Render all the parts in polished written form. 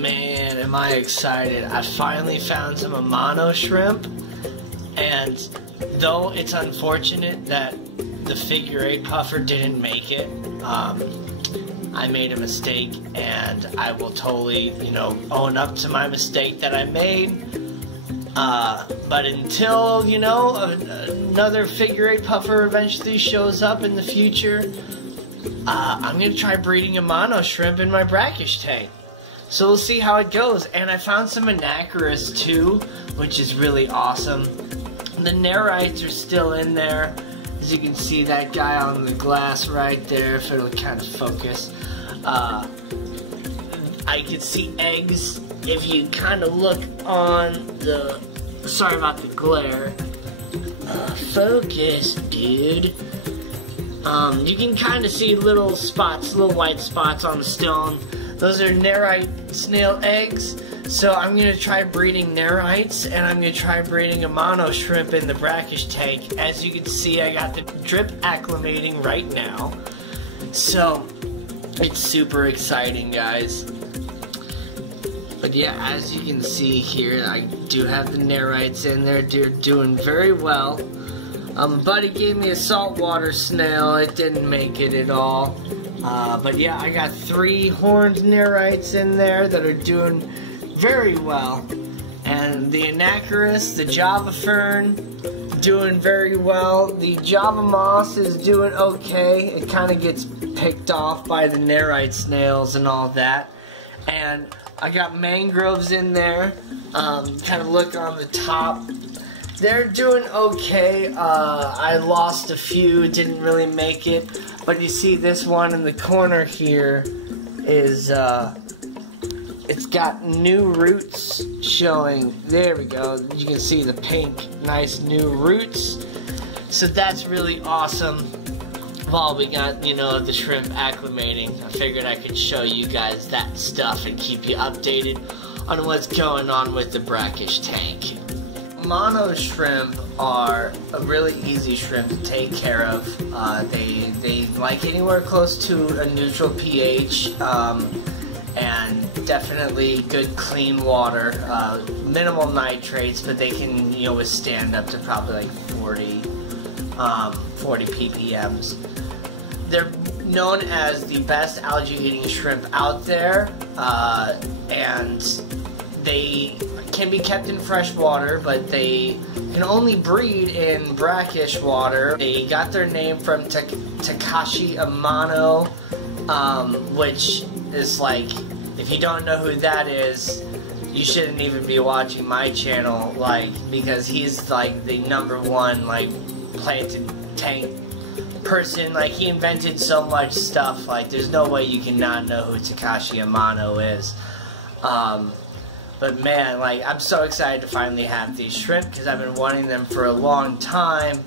Man, am I excited. I finally found some Amano shrimp, and though it's unfortunate that the figure 8 puffer didn't make it, I made a mistake, and I will totally, own up to my mistake that I made. But until, another figure 8 puffer eventually shows up in the future, I'm going to try breeding Amano shrimp in my Brackish tank. So we'll see how it goes. And I found some Anacharis too, which is really awesome. The Nerites are still in there. As you can see, that guy on the glass right there, if it'll kind of focus. I can see eggs if you kind of look on the... Sorry about the glare. Focus, dude. You can kind of see little spots, little white spots on the stone. Those are Nerite snail eggs. So I'm going to try breeding Nerites, and I'm going to try breeding Amano shrimp in the Brackish tank. As you can see, I got the drip acclimating right now. So, it's super exciting, guys. But yeah, as you can see here, I do have the Nerites in there. They're doing very well. A buddy gave me a saltwater snail. It didn't make it at all. But yeah, I got 3 horned Nerites in there that are doing very well. And the Anacharis, the Java Fern, doing very well. The Java Moss is doing okay. It kind of gets picked off by the Nerite snails and all that. And I got mangroves in there. Kind of look on the top. They're doing okay. I lost a few, didn't really make it. But you see this one in the corner here is, it's got new roots showing. There we go. You can see the pink, nice new roots. So that's really awesome. While we got, the shrimp acclimating, I figured I could show you guys that stuff and keep you updated on what's going on with the Brackish tank. Mono shrimp are a really easy shrimp to take care of. They like anywhere close to a neutral pH, and definitely good clean water, minimal nitrates, but they can withstand up to probably like 40 ppms. They're known as the best algae eating shrimp out there, and they can be kept in fresh water, but they can only breed in brackish water. They got their name from Takashi Amano, which is like, if you don't know who that is, you shouldn't even be watching my channel, because he's like the #1 planted tank person. He invented so much stuff. There's no way you can not know who Takashi Amano is. But man, I'm so excited to finally have these shrimp, because I've been wanting them for a long time,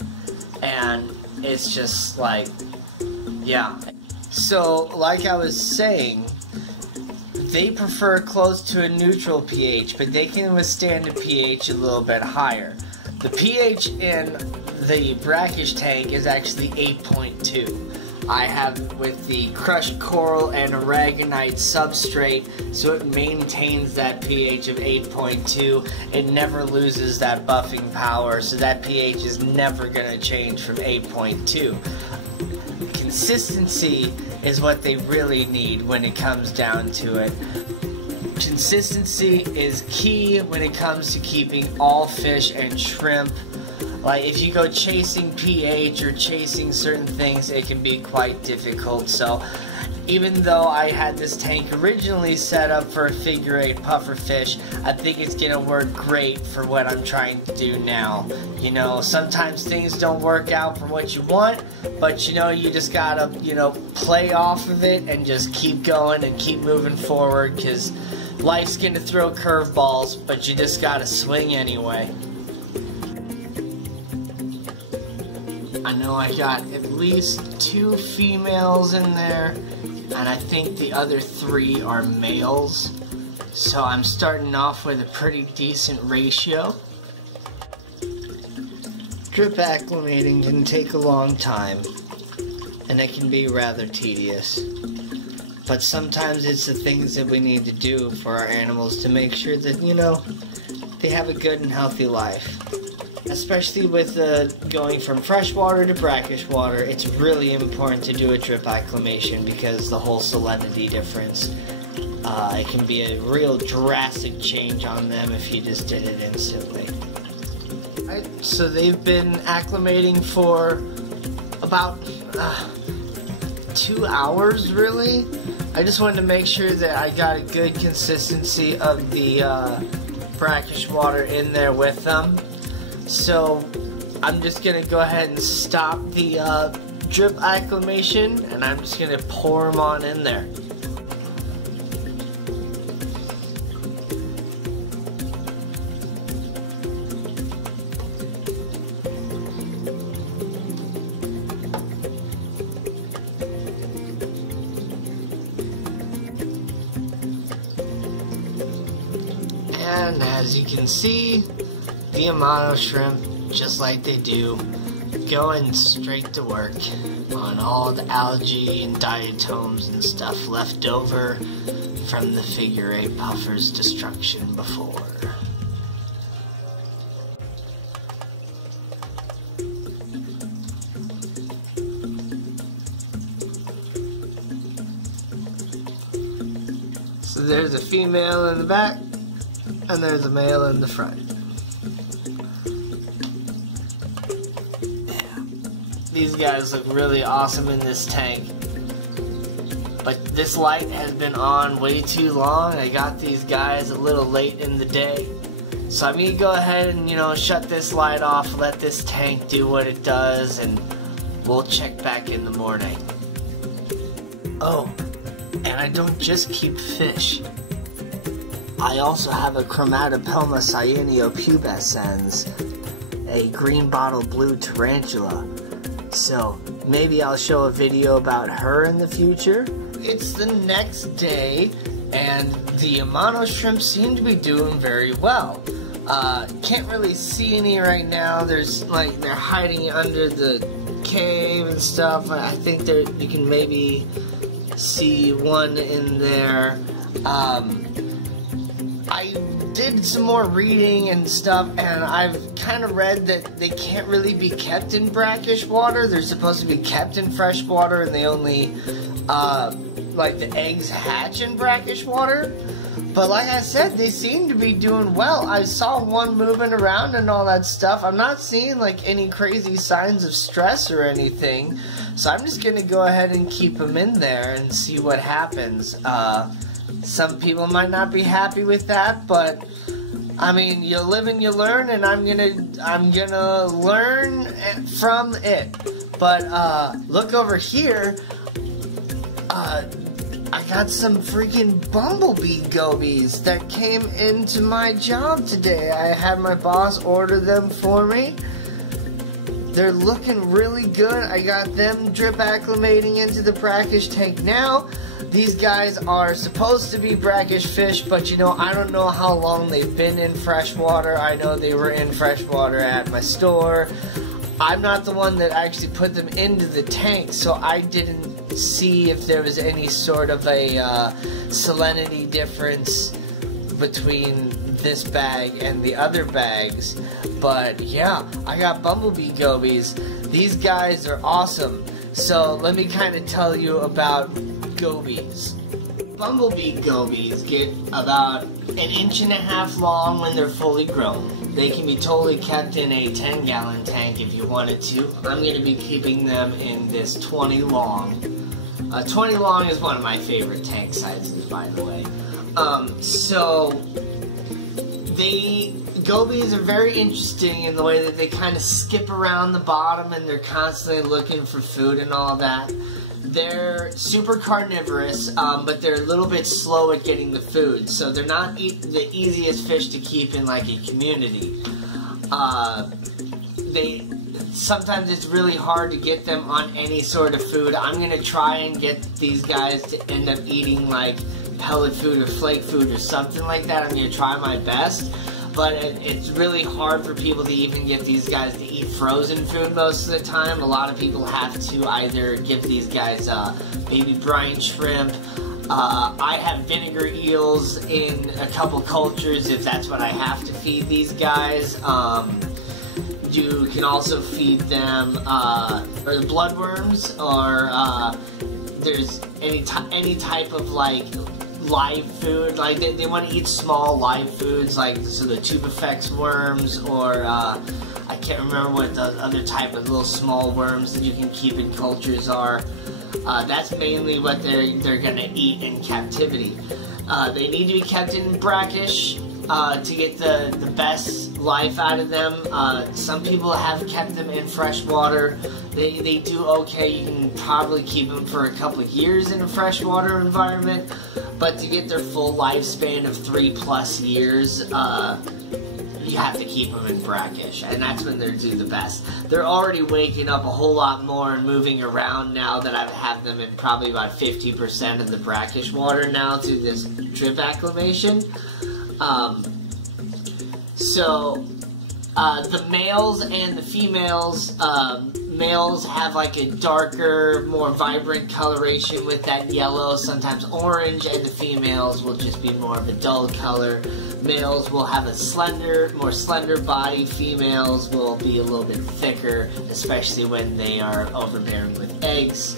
and it's just yeah. So, like I was saying, they prefer close to a neutral pH, but they can withstand a pH a little bit higher. The pH in the Brackish tank is actually 8.2. I have it with the crushed coral and Aragonite substrate, so it maintains that pH of 8.2. It never loses that buffing power, so that pH is never going to change from 8.2. Consistency is what they really need when it comes down to it. Consistency is key when it comes to keeping all fish and shrimp. If you go chasing pH or chasing certain things, it can be quite difficult. So even though I had this tank originally set up for a figure 8 puffer fish, I think it's going to work great for what I'm trying to do now. Sometimes things don't work out for what you want, but you just got to, play off of it and just keep going and keep moving forward, because life's going to throw curveballs, but you just got to swing anyway. I know I got at least 2 females in there, and I think the other 3 are males. So I'm starting off with a pretty decent ratio. Drip acclimating can take a long time, and it can be rather tedious. but sometimes it's the things that we need to do for our animals to make sure that, you know, they have a good and healthy life. Especially with going from freshwater to brackish water, it's really important to do a drip acclimation because the whole salinity difference, it can be a real drastic change on them if you just did it instantly. Right, so they've been acclimating for about 2 hours, really. I just wanted to make sure that I got a good consistency of the brackish water in there with them. So I'm just going to go ahead and stop the drip acclimation, and I'm just going to pour them on in there. And as you can see, the Amano shrimp, just like they do, going straight to work on all the algae and diatoms and stuff left over from the figure 8 puffer's destruction before. So there's a female in the back, and there's a male in the front. These guys look really awesome in this tank. But this light has been on way too long. I got these guys a little late in the day. So I'm gonna go ahead and, you know, shut this light off, let this tank do what it does, and we'll check back in the morning. Oh, and I don't just keep fish. I also have a Chromatopelma cyanopubescens, a green bottle blue tarantula. So maybe I'll show a video about her in the future. It's the next day, and the Amano shrimp seem to be doing very well. Can't really see any right now. There's like they're hiding under the cave and stuff. I think you can maybe see one in there. I did some more reading and stuff, and I've kind of read that they can't really be kept in brackish water. They're supposed to be kept in fresh water, and they only, like the eggs hatch in brackish water. But like I said, they seem to be doing well. I saw one moving around and all that stuff. I'm not seeing like any crazy signs of stress or anything. So I'm just going to go ahead and keep them in there and see what happens. Some people might not be happy with that, but I mean, you live and you learn, and I'm gonna learn from it. But look over here. I got some freaking Bumblebee Gobies that came into my job today. I had my boss order them for me. They're looking really good. I got them drip acclimating into the brackish tank now. These guys are supposed to be brackish fish, but you know, I don't know how long they've been in freshwater. I know they were in freshwater at my store. I'm not the one that actually put them into the tank, so I didn't see if there was any sort of a salinity difference between this bag and the other bags. But yeah, I got Bumblebee Gobies. These guys are awesome. So let me kind of tell you about gobies. Bumblebee gobies get about 1.5 inches long when they're fully grown. They can be totally kept in a 10-gallon tank if you wanted to. I'm going to be keeping them in this 20 long. 20 long is one of my favorite tank sizes, by the way. Gobies are very interesting in the way that they kind of skip around the bottom and they're constantly looking for food and all that. They're super carnivorous, but they're a little bit slow at getting the food, so they're not the easiest fish to keep in like a community. Sometimes it's really hard to get them on any sort of food. I'm gonna try and get these guys to end up eating like pellet food or flake food or something like that. I'm gonna try my best. But it's really hard for people to even get these guys to eat frozen food most of the time. A lot of people have to either give these guys baby brine shrimp, I have vinegar eels in a couple cultures if that's what I have to feed these guys. You can also feed them or the bloodworms, or there's any type of like live food. Like they want to eat small live foods, like so the tubifex worms, or I can't remember what the other type of little small worms that you can keep in cultures are. That's mainly what they're gonna eat in captivity. They need to be kept in brackish to get the best life out of them. Some people have kept them in fresh water. They do okay. You can probably keep them for a couple of years in a freshwater environment, but to get their full lifespan of 3+ years, you have to keep them in brackish, and that's when they do the best. They're already waking up a whole lot more and moving around now that I've had them in probably about 50% of the brackish water now through this drip acclimation. The males and the females, males have like a darker, more vibrant coloration with that yellow, sometimes orange, and the females will just be more of a dull color. Males will have a more slender body. Females will be a little bit thicker, especially when they are overbearing with eggs.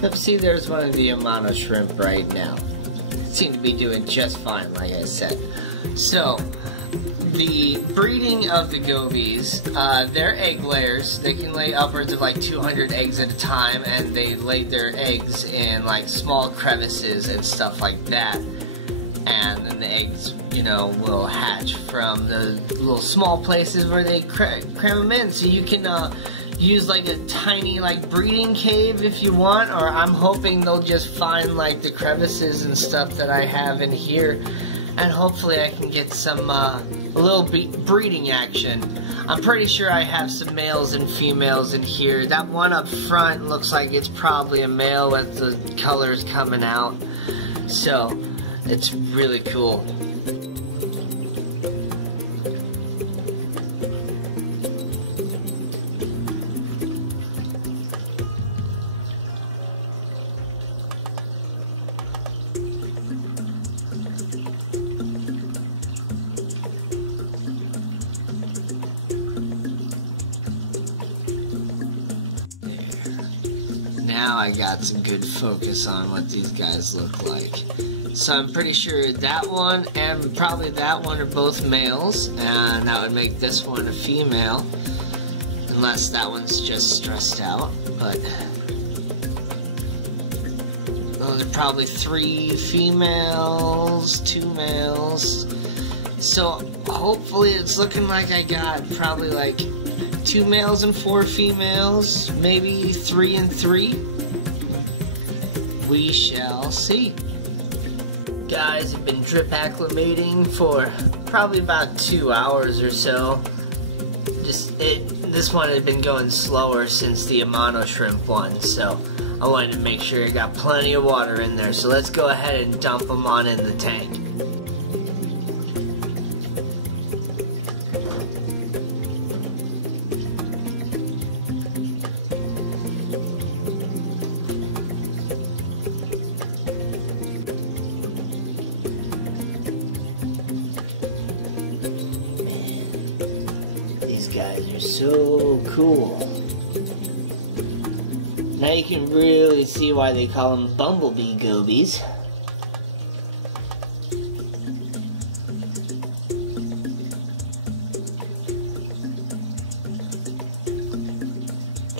Let's see, there's one of the Amano shrimp right now. Seem to be doing just fine, like I said. So, the breeding of the gobies, their egg layers, they can lay upwards of like 200 eggs at a time, and they lay their eggs in like small crevices and stuff like that. And then the eggs, you know, will hatch from the little small places where they cram them in. So you can use like a tiny like breeding cave if you want, or I'm hoping they'll just find like the crevices and stuff that I have in here, and hopefully I can get some a little breeding action. I'm pretty sure I have some males and females in here. That one up front looks like it's probably a male with the colors coming out, so it's really cool. Now I got some good focus on what these guys look like. So I'm pretty sure that one and probably that one are both males, and that would make this one a female, unless that one's just stressed out. But those are probably 3 females, 2 males. So hopefully it's looking like I got probably like 2 males and 4 females, maybe 3 and 3. We shall see. Guys, I've been drip acclimating for probably about 2 hours or so. This one had been going slower since the Amano shrimp one, so I wanted to make sure it got plenty of water in there. So let's go ahead and dump them on in the tank. Guys are so cool. Now you can really see why they call them Bumblebee Gobies.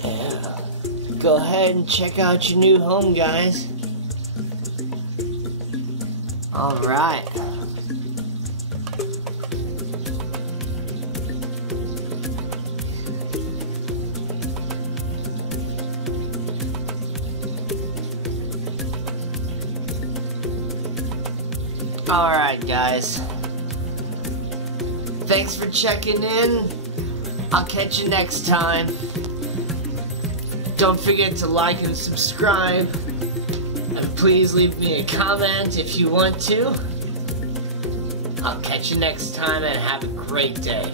Yeah. Go ahead and check out your new home, guys. Alright. Alright guys, thanks for checking in. I'll catch you next time. Don't forget to like and subscribe, and please leave me a comment if you want to. I'll catch you next time, and have a great day.